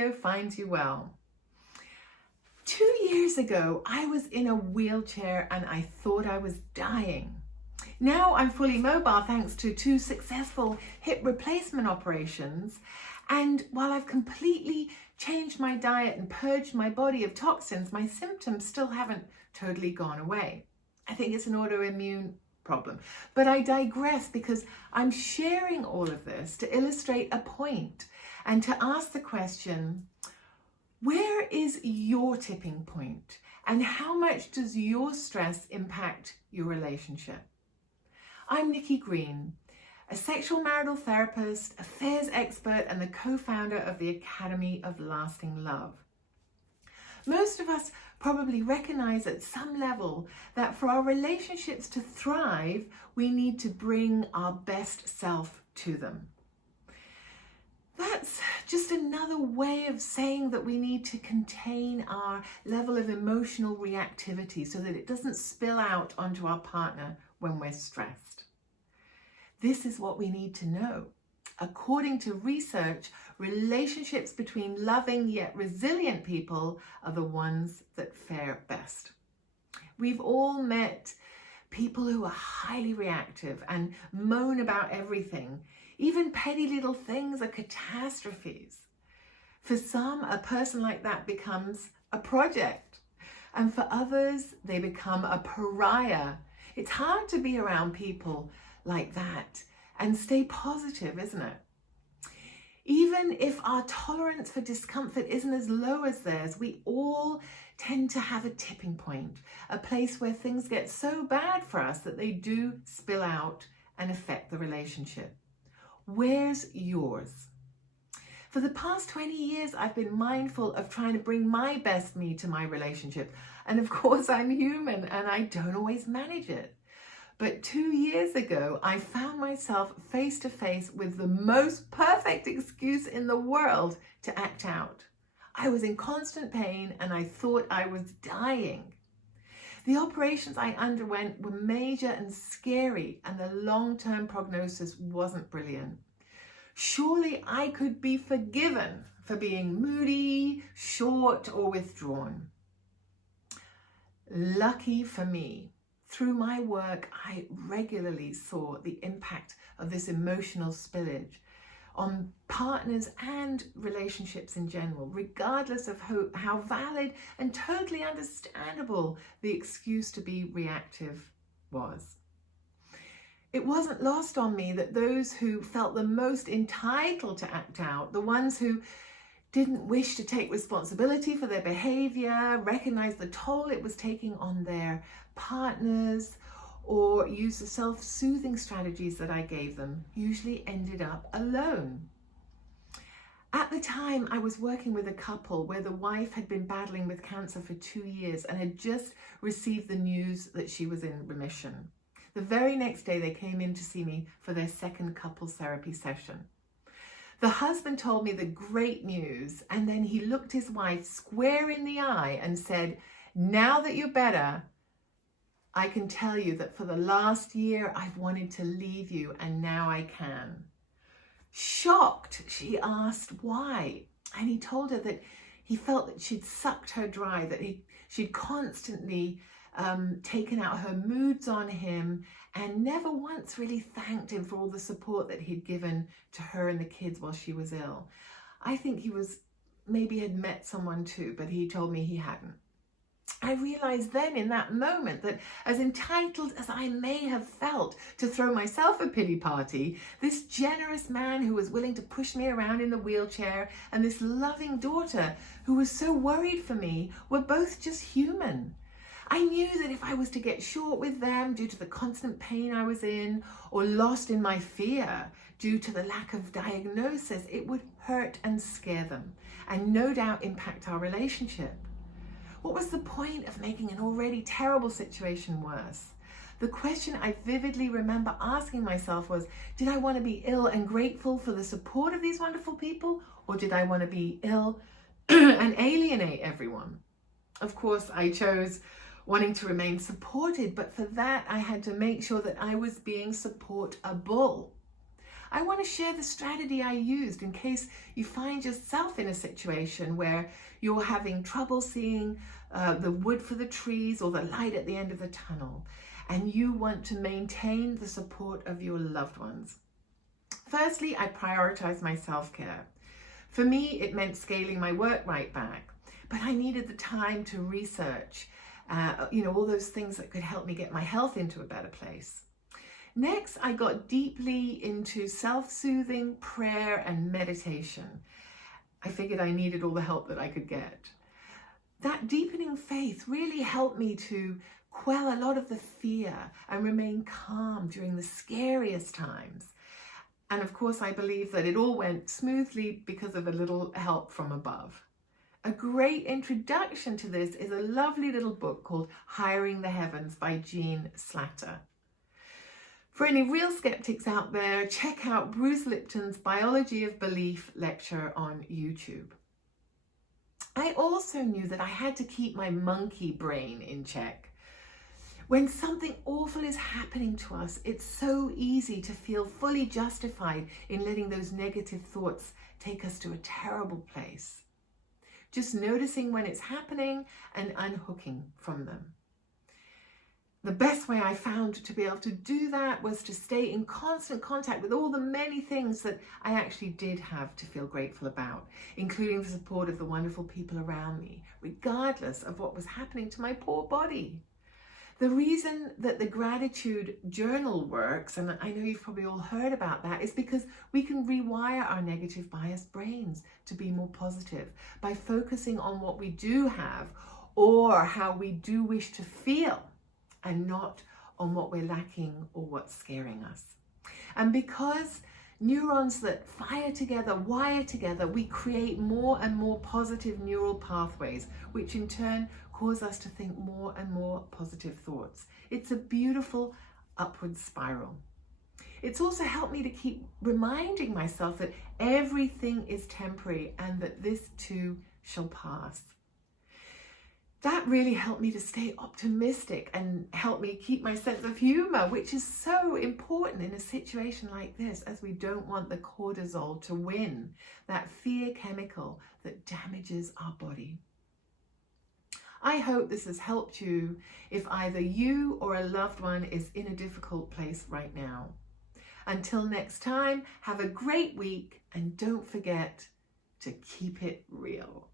Radio finds you well. 2 years ago, I was in a wheelchair and I thought I was dying. Now I'm fully mobile thanks to 2 successful hip replacement operations. And while I've completely changed my diet and purged my body of toxins, my symptoms still haven't totally gone away. I think it's an autoimmune problem. But I digress because I'm sharing all of this to illustrate a point and to ask the question, where is your tipping point and how much does your stress impact your relationship? I'm Nikki Green, a sexual marital therapist, affairs expert, and the co-founder of the Academy of Lasting Love. Most of us probably recognize at some level that for our relationships to thrive, we need to bring our best self to them. That's just another way of saying that we need to contain our level of emotional reactivity so that it doesn't spill out onto our partner when we're stressed. This is what we need to know. According to research, relationships between loving yet resilient people are the ones that fare best. We've all met people who are highly reactive and moan about everything. Even petty little things are catastrophes. For some, a person like that becomes a project. And for others, they become a pariah. It's hard to be around people like that and stay positive, isn't it? Even if our tolerance for discomfort isn't as low as theirs, we all tend to have a tipping point, a place where things get so bad for us that they do spill out and affect the relationship. Where's yours? For the past 20 years, I've been mindful of trying to bring my best me to my relationship. And of course, I'm human and I don't always manage it. But 2 years ago, I found myself face to face with the most perfect excuse in the world to act out. I was in constant pain and I thought I was dying. The operations I underwent were major and scary, and the long-term prognosis wasn't brilliant. Surely I could be forgiven for being moody, short, or withdrawn. Lucky for me, through my work, I regularly saw the impact of this emotional spillage on partners and relationships in general, regardless of how valid and totally understandable the excuse to be reactive was. It wasn't lost on me that those who felt the most entitled to act out, the ones who didn't wish to take responsibility for their behavior, recognize the toll it was taking on their partners, or use the self-soothing strategies that I gave them, usually ended up alone. At the time, I was working with a couple where the wife had been battling with cancer for 2 years and had just received the news that she was in remission. The very next day, they came in to see me for their second couples therapy session. The husband told me the great news, and then he looked his wife square in the eye and said, "Now that you're better, I can tell you that for the last year I've wanted to leave you and now I can." Shocked, she asked why, and he told her that he felt that she'd sucked her dry, that she'd constantly taken out her moods on him and never once really thanked him for all the support that he'd given to her and the kids while she was ill. I think he maybe had met someone too, but he told me he hadn't. I realized then in that moment that as entitled as I may have felt to throw myself a pity party, this generous man who was willing to push me around in the wheelchair and this loving daughter who was so worried for me were both just human. I knew that if I was to get short with them due to the constant pain I was in, or lost in my fear due to the lack of diagnosis, it would hurt and scare them, and no doubt impact our relationship. What was the point of making an already terrible situation worse? The question I vividly remember asking myself was, did I want to be ill and grateful for the support of these wonderful people, or did I want to be ill and alienate everyone? Of course, I chose wanting to remain supported, but for that I had to make sure that I was being supportable. I want to share the strategy I used in case you find yourself in a situation where you're having trouble seeing the wood for the trees or the light at the end of the tunnel, and you want to maintain the support of your loved ones. Firstly, I prioritize my self-care. For me, it meant scaling my work right back, but I needed the time to research, all those things that could help me get my health into a better place. Next, I got deeply into self-soothing, prayer, and meditation. I figured I needed all the help that I could get. That deepening faith really helped me to quell a lot of the fear and remain calm during the scariest times. And of course, I believe that it all went smoothly because of a little help from above. A great introduction to this is a lovely little book called Hiring the Heavens by Jean Slatter. For any real skeptics out there, check out Bruce Lipton's Biology of Belief lecture on YouTube. I also knew that I had to keep my monkey brain in check. When something awful is happening to us, it's so easy to feel fully justified in letting those negative thoughts take us to a terrible place. Just noticing when it's happening and unhooking from them. The best way I found to be able to do that was to stay in constant contact with all the many things that I actually did have to feel grateful about, including the support of the wonderful people around me, regardless of what was happening to my poor body. The reason that the gratitude journal works, and I know you've probably all heard about that, is because we can rewire our negative biased brains to be more positive by focusing on what we do have or how we do wish to feel, and not on what we're lacking or what's scaring us. And because neurons that fire together, wire together, we create more and more positive neural pathways, which in turn cause us to think more and more positive thoughts. It's a beautiful upward spiral. It's also helped me to keep reminding myself that everything is temporary and that this too shall pass. That really helped me to stay optimistic and helped me keep my sense of humor, which is so important in a situation like this, as we don't want the cortisol to win, that fear chemical that damages our body. I hope this has helped you if either you or a loved one is in a difficult place right now. Until next time, have a great week and don't forget to keep it real.